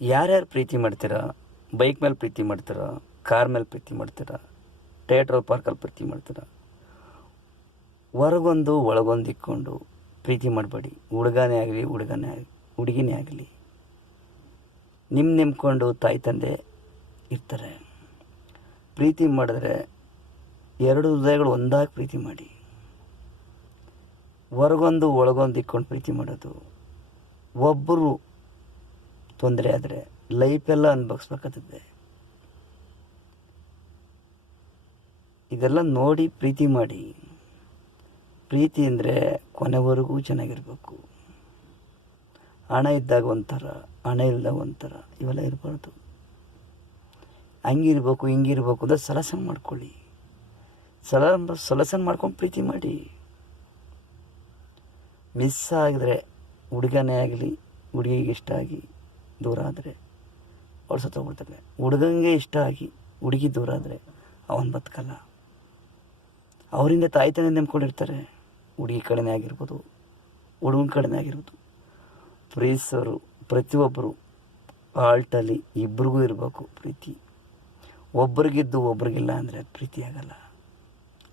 ಯಾರ್ಯಾರು ಪ್ರೀತಿ ಮಾಡ್ತೀರಾ? ಬೈಕ್ ಮೇಲೆ ಪ್ರೀತಿ ಮಾಡ್ತೀರಾ? ಕಾರ್ ಮೇಲೆ ಪ್ರೀತಿ ಮಾಡ್ತೀರಾ? ಥಿಯೇಟ್ರ್ ಪಾರ್ಕಲ್ಲಿ ಪ್ರೀತಿ ಮಾಡ್ತೀರಾ? ಹೊರಗೊಂದು ಒಳಗೊಂದು ಇಕ್ಕೊಂಡು ಪ್ರೀತಿ ಮಾಡಬೇಡಿ. ಹುಡುಗನೇ ಆಗಲಿ ಹುಡುಗಿನೇ ಆಗಲಿ ನೆಮ್ಕೊಂಡು ತಾಯಿ ತಂದೆ ಇರ್ತಾರೆ. ಪ್ರೀತಿ ಮಾಡಿದ್ರೆ ಎರಡು ಹೃದಯಗಳು ಒಂದಾಗಿ ಪ್ರೀತಿ ಮಾಡಿ. ಹೊರಗೊಂದು ಒಳಗೊಂದು ಇಕ್ಕೊಂಡು ಪ್ರೀತಿ ಮಾಡೋದು, ಒಬ್ಬರು ತೊಂದರೆ ಆದರೆ ಲೈಫೆಲ್ಲ ಅನುಭವಿಸ್ಬೇಕಾಗ್ತದೆ. ಇದೆಲ್ಲ ನೋಡಿ ಪ್ರೀತಿ ಮಾಡಿ. ಪ್ರೀತಿ ಅಂದರೆ ಕೊನೆವರೆಗೂ ಚೆನ್ನಾಗಿರ್ಬೇಕು. ಹಣ ಇದ್ದಾಗ ಒಂಥರ, ಹಣ ಇಲ್ದಾಗ ಒಂಥರ, ಇವೆಲ್ಲ ಇರಬಾರ್ದು. ಹಂಗಿರ್ಬೇಕು ಹಿಂಗಿರ್ಬೇಕು ಅಂದರೆ ಸಲಸನ್ ಮಾಡ್ಕೊಳ್ಳಿ. ಸಲಸನ್ ಮಾಡ್ಕೊಂಡು ಪ್ರೀತಿ ಮಾಡಿ. ಮಿಸ್ ಆಗಿದ್ರೆ ಹುಡುಗನೇ ಆಗಲಿ ಹುಡುಗಿಗೆ ಇಷ್ಟ ಆಗಿ ದೂರ ಆದರೆ ಅವ್ರು ಸತ್ತೋಗ್ಬಿಡ್ತಾರೆ. ಹುಡುಗಂಗೆ ಇಷ್ಟ ಆಗಿ ಹುಡುಗಿ ದೂರ ಆದರೆ ಅವನು ಬದುಕಲ್ಲ. ಅವರಿಂದ ತಾಯಿ ತಂದೆ ನೆಮ್ಕೊಂಡಿರ್ತಾರೆ. ಹುಡುಗಿ ಕಡೆನೇ ಆಗಿರ್ಬೋದು, ಹುಡುಗನ ಕಡೆನೇ ಆಗಿರ್ಬೋದು. ಪ್ರೀತಿಸೋರು ಪ್ರತಿಯೊಬ್ಬರು ಆಲ್ಟಲ್ಲಿ ಇಬ್ರಿಗೂ ಇರಬೇಕು ಪ್ರೀತಿ. ಒಬ್ರಿಗಿದ್ದು ಒಬ್ರಿಗಿಲ್ಲ ಅಂದರೆ ಪ್ರೀತಿ ಆಗಲ್ಲ.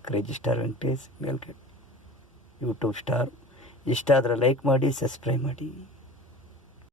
ಕ್ರೇಜಿ ಸ್ಟಾರ್ ವೆಂಕಟೇಶ್ ಮೇಲ್ಗಡೆ ಯೂಟ್ಯೂಬ್ ಸ್ಟಾರ್. ಇಷ್ಟ ಆದರೆ ಲೈಕ್ ಮಾಡಿ, ಸಬ್ಸ್ಕ್ರೈಬ್ ಮಾಡಿ.